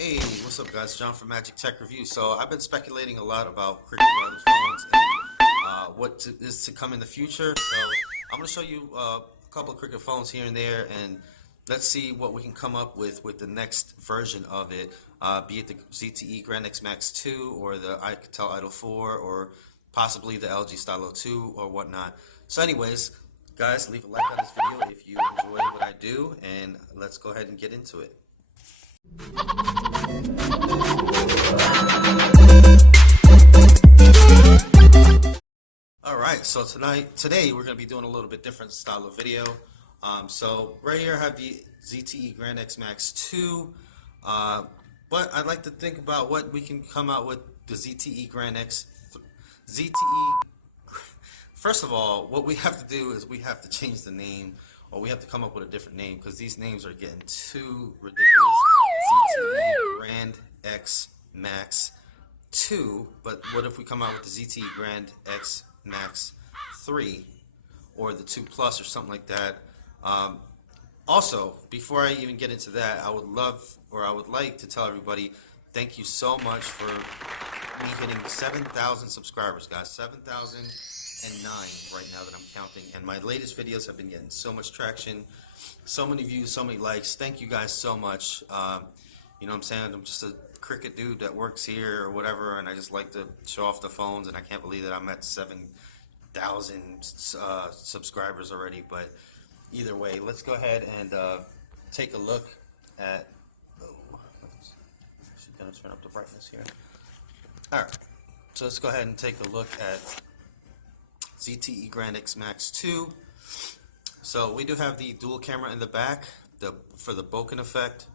Hey, what's up, guys? John from Magic Tech Review. So I've been speculating a lot about Cricket Wireless phones and is to come in the future. So I'm going to show you a couple of Cricket phones here and there, and let's see what we can come up with the next version of it, be it the ZTE Grand X Max 2 or the Alcatel Idol 4 or possibly the LG Stylo 2 or whatnot. So anyways, guys, leave a like on this video if you enjoy what I do, and let's go ahead and get into it. Alright, so today we're going to be doing a little bit different style of video. So right here I have the ZTE Grand X Max 2, but I'd like to think about what we can come out with the ZTE Grand X ZTE. First of all, what we have to do is we have to change the name, or we have to come up with a different name, because these names are getting too ridiculous. ZTE Grand X Max 2, but what if we come out with the ZTE Grand X Max 3 or the 2 Plus or something like that? Also, before I even get into that, I would like to tell everybody thank you so much for me hitting 7,000 subscribers, guys. 7,009 right now that I'm counting, and my latest videos have been getting so much traction, so many views, so many likes. Thank you guys so much. You know what I'm saying? I'm just a Cricket dude that works here or whatever, and I just like to show off the phones, and I can't believe that I'm at 7,000 subscribers already. But either way, let's go ahead and take a look at, actually gonna turn up the brightness here. Alright, so let's go ahead and take a look at ZTE Grand X Max 2. So we do have the dual camera in the back for the bokeh effect.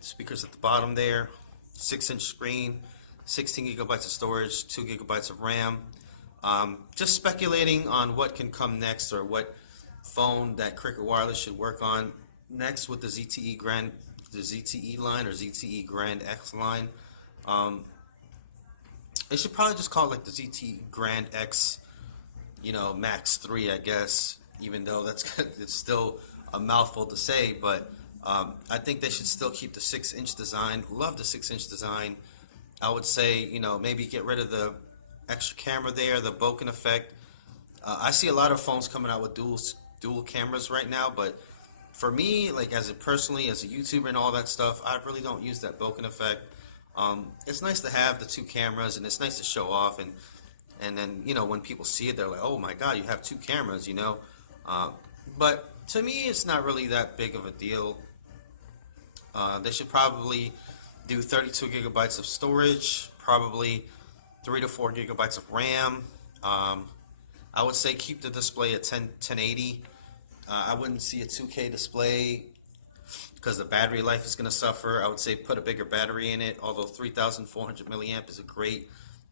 Speakers at the bottom there, 6-inch screen, 16 gigabytes of storage, 2 gigabytes of RAM. Just speculating on what can come next, or what phone that Cricket Wireless should work on next with the ZTE line or ZTE Grand X line. They should probably just call it like the ZTE Grand X, Max 3, I guess, even though it's still a mouthful to say, but I think they should still keep the 6-inch design. Love the 6-inch design. I would say, maybe get rid of the extra camera there, the bokeh effect. I see a lot of phones coming out with dual cameras right now, but for me, like personally, as a YouTuber and all that stuff, I really don't use that bokeh effect. It's nice to have the 2 cameras, and it's nice to show off, and then, when people see it, they're like, oh my god, you have 2 cameras, but to me, it's not really that big of a deal. They should probably do 32 gigabytes of storage, probably 3 to 4 gigabytes of RAM. I would say keep the display at 1080. I wouldn't see a 2K display because the battery life is going to suffer. I would say put a bigger battery in it, although 3,400 milliamp is a great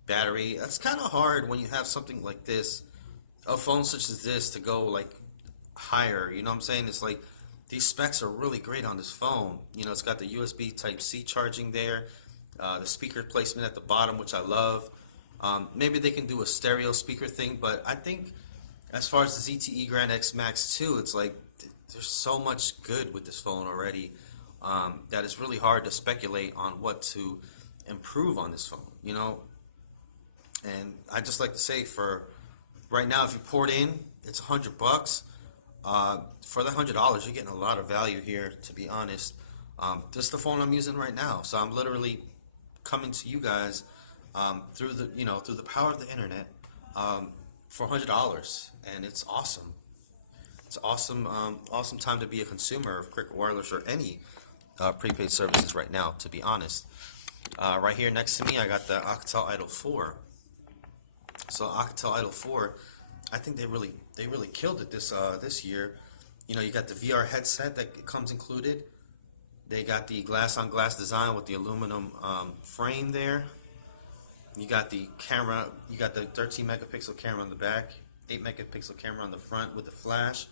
battery. That's kind of hard when you have something like this, a phone such as this, to go like higher. You know what I'm saying? It's like these specs are really great on this phone. It's got the USB Type-C charging there, the speaker placement at the bottom, which I love. Maybe they can do a stereo speaker thing, but I think as far as the ZTE Grand X Max 2, it's like there's so much good with this phone already that it's really hard to speculate on what to improve on this phone, And I just like to say, for right now, if you port in, it's $100. For the $100, you're getting a lot of value here, to be honest. This is the phone I'm using right now, so I'm literally coming to you guys through the power of the internet for $100, and it's awesome. It's awesome, awesome time to be a consumer of Cricket Wireless or any prepaid services right now, to be honest. Right here next to me, I got the Alcatel Idol 4. So Alcatel Idol 4, I think they really killed it this year. You got the VR headset that comes included. They got the glass-on-glass design with the aluminum frame there. You got the camera. You got the 13 megapixel camera on the back, 8 megapixel camera on the front with the flash.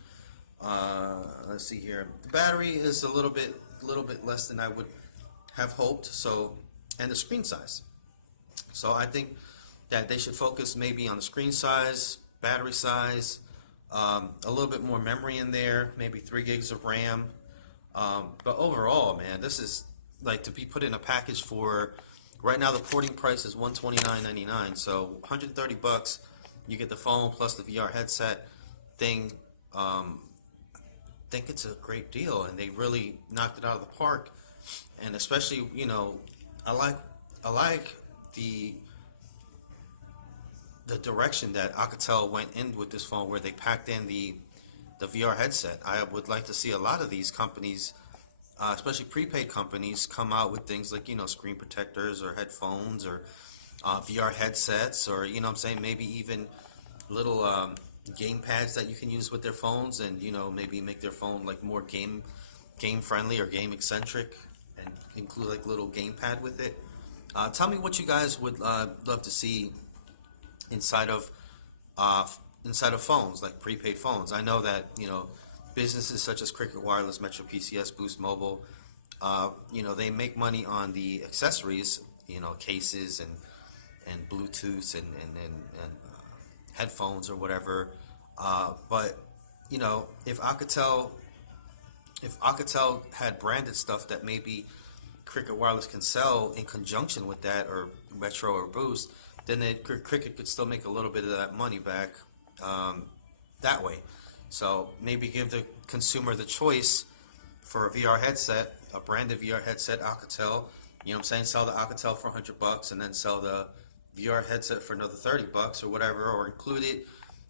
Let's see here. The battery is a little bit less than I would have hoped. So, and the screen size. So I think that they should focus maybe on the screen size, battery size, a little bit more memory in there, maybe 3 gigs of RAM. But overall, man, this is like to be put in a package for, right now the porting price is $129.99, so $130 you get the phone plus the VR headset thing. Think it's a great deal, and they really knocked it out of the park. And especially, I like the direction that Alcatel went in with this phone, where they packed in the VR headset. I would like to see a lot of these companies, especially prepaid companies, come out with things like, screen protectors or headphones or VR headsets, or, I'm saying, maybe even little game pads that you can use with their phones, and, maybe make their phone like more game friendly or game eccentric, and include like little game pad with it. Tell me what you guys would love to see inside of phones, like prepaid phones. I know that businesses such as Cricket Wireless, Metro PCS, Boost Mobile, they make money on the accessories, cases and Bluetooth and headphones or whatever. But if Alcatel had branded stuff that maybe Cricket Wireless can sell in conjunction with that, or Metro or Boost, then Cricket could still make a little bit of that money back that way. So maybe give the consumer the choice for a VR headset, a branded VR headset, Alcatel. Sell the Alcatel for $100 and then sell the VR headset for another $30 or whatever, or include it.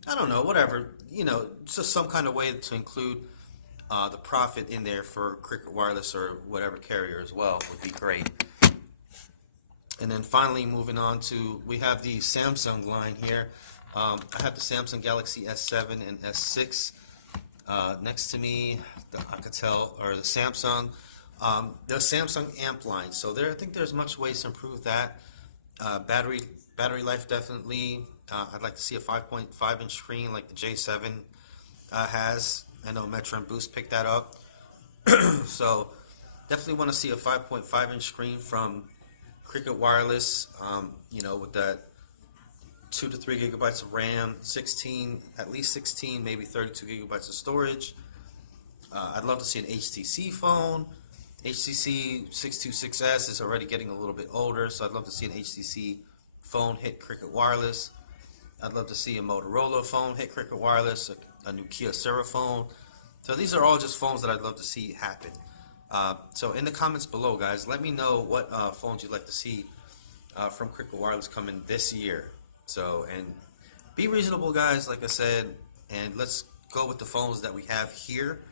I don't know, whatever. Just some kind of way to include the profit in there for Cricket Wireless or whatever carrier as well would be great. And then finally, moving on to, we have the Samsung line here. I have the Samsung Galaxy S7 and S6 next to me. The Alcatel, or the Samsung amp line. So I think there's much ways to improve that. Battery life, definitely. I'd like to see a 5.5 inch screen like the J7 has. I know Metro and Boost picked that up. So definitely want to see a 5.5 inch screen from Cricket Wireless, with that 2 to 3 gigabytes of RAM, at least 16, maybe 32 gigabytes of storage. I'd love to see an HTC phone. HTC 626S is already getting a little bit older, so I'd love to see an HTC phone hit Cricket Wireless. I'd love to see a Motorola phone hit Cricket Wireless, a new Kyocera phone. So these are all just phones that I'd love to see happen. So in the comments below, guys, let me know what phones you'd like to see from Cricket Wireless coming this year. So, and be reasonable, guys, like I said, and let's go with the phones that we have here,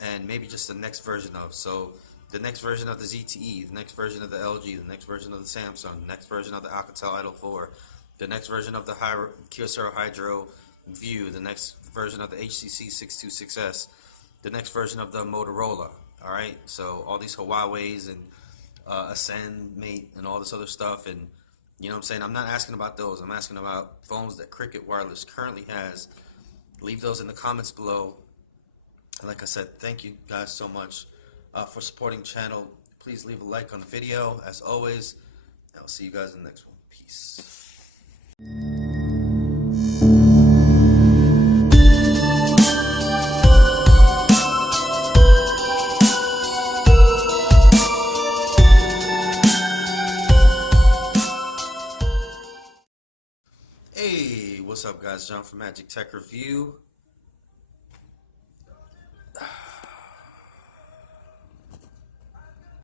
and maybe just the next version of. So the next version of the ZTE, the next version of the LG, the next version of the Samsung, the next version of the Alcatel Idol 4, the next version of the Kyocera Hydro View, the next version of the HTC 626S, the next version of the Motorola. All right, so all these Huawei's and Ascend, Mate, and all this other stuff, and I'm not asking about those. I'm asking about phones that Cricket Wireless currently has. Leave those in the comments below. And like I said, thank you guys so much for supporting the channel. Please leave a like on the video, as always. I'll see you guys in the next one. Peace. Hey, what's up, guys? John from Magic Tech Review.